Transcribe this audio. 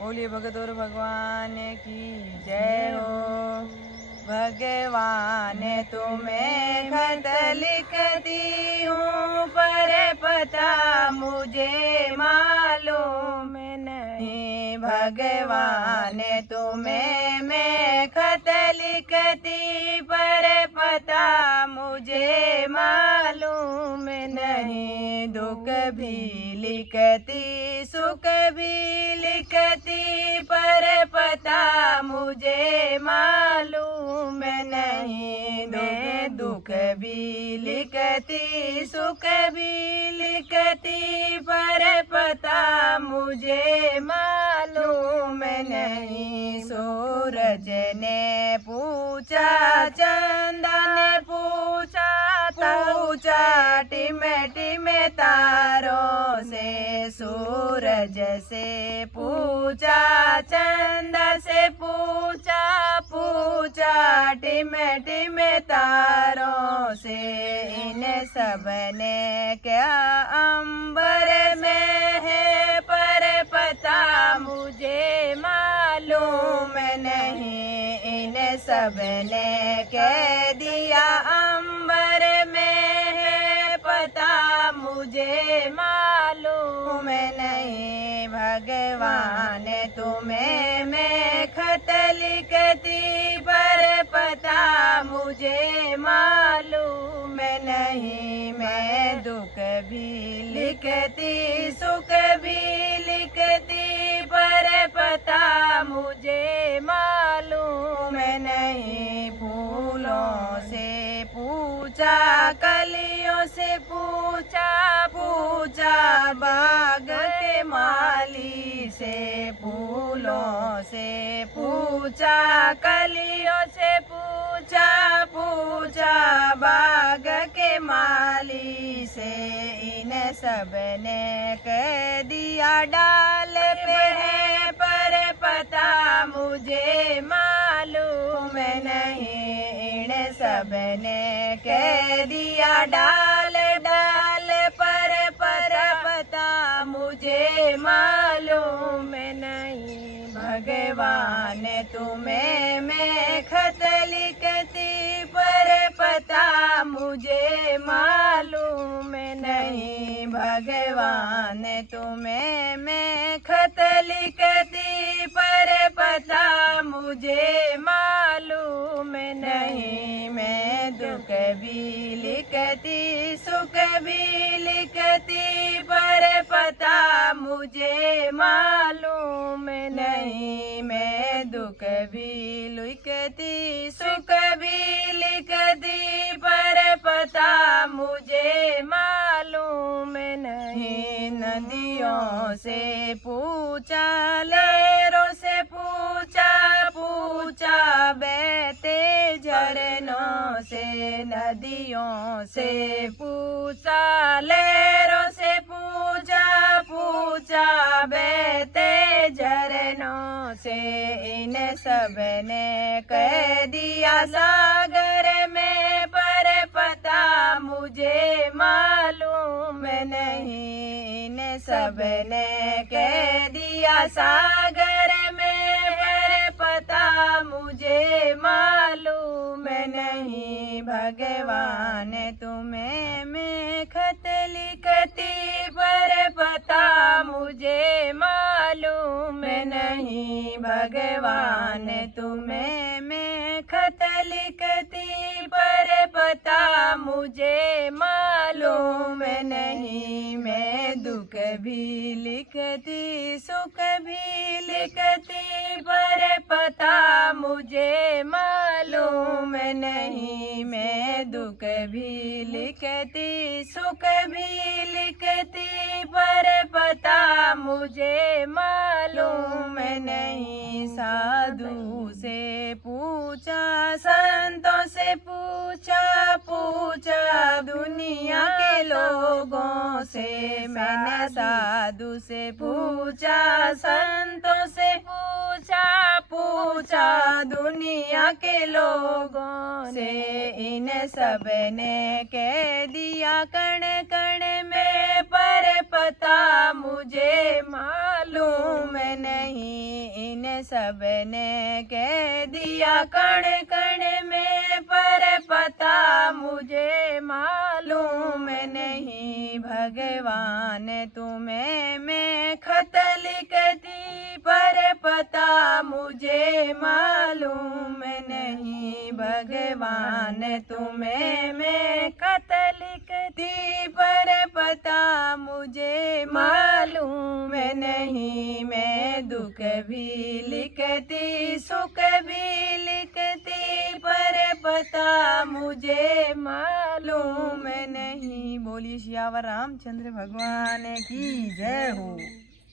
बोलिए भगत और भगवान की जय हो। भगवान तुम्हें खत लिखती हूँ पर पता मुझे मालूम नहीं। भगवान तुम्हें मैं खत लिखती पर पता मुझे मालूम नहीं। दुख भी लिखती सुख भी लिखती पर पता मुझे मालूम नहीं। मैं दुख भी लिखती सुख भी लिखती पर पता मुझे मालूम नहीं। सूरज ने पूछा चंदा ने पूछा टिमे टिमे तारों से। सूरज से पूछा चंदा से पूछा टिमे टिमे तारों से। इन सब ने क्या अंबर में है पर पता मुझे मालूम नहीं। इन सब ने कह दिया अंबर में है पता मुझे मालूम नहीं। भगवान तुम्हें मैं खत लिखती पर पता मुझे मालूम नहीं। मैं दुख भी लिखती सुख भी लिखती पर पता मुझे मालूम नहीं। फूलों से पूछा कलियों से पूछा बाग के माली से। फूलों से पूछा कलियों से पूछा बाग के माली से। इन सब ने कह दिया डाल पे है पर पता मुझे मालूम नहीं। इन सब ने कह दिया डाल पर पता मुझे मालूम नहीं। भगवान तुम्हें मैं खत लिखती पर पता मुझे मालूम नहीं। भगवान तुम्हें मैं खत लिखती पर पता मुझे मालूम नहीं। मैं दुख भी लिखती सुख भी लिखती पर पता मुझे मालूम नहीं। मैं दुख भी लिखती सुख भी लिखती पर पता मुझे मालूम नहीं। नदियों से पूछा लहरों से पूछा बहते झरनों से। नदियों से पूछा लहरों से पूछा बहते झरनों से। इन सब ने कह दिया सागर में पर पता मुझे मालूम नहीं। इन सब ने कह दिया सागर में पर पता मुझे मालूम नहीं। भगवान तुम्हें मैं खत लिखती पर पता मुझे मालूम नहीं। भगवान तुम्हें मैं खत लिखती पर पता मुझे मालूम नहीं। मैं दुख भी लिखती सुख भी लिखती पर पता मुझे मालूम नहीं। मैं दुख भी लिखती सुख भी लिखती पर पता मुझे मालूम नहीं। साधु से पूछा संतों से पूछा दुनिया के लोगों से। मैंने साधु से पूछा संतों से पूछा दुनिया के लोगों से। इन सब ने कह दिया कण कण में पर पता मुझे मालूम नहीं। इन सब ने कह दिया कण कण में, पर पता मुझे मालूम नहीं। भगवान तुम्हें मैं खत लिखती, पर पता मुझे मालूम नहीं। भगवान तुम्हें मैं खत लिखती, पर पता मुझे मालूम नहीं। मैं दुख भी लिखती, सुख भी लिखती, पर पता मुझे मालूम नहीं। बोलिए सियावर रामचंद्र भगवान की जय हो।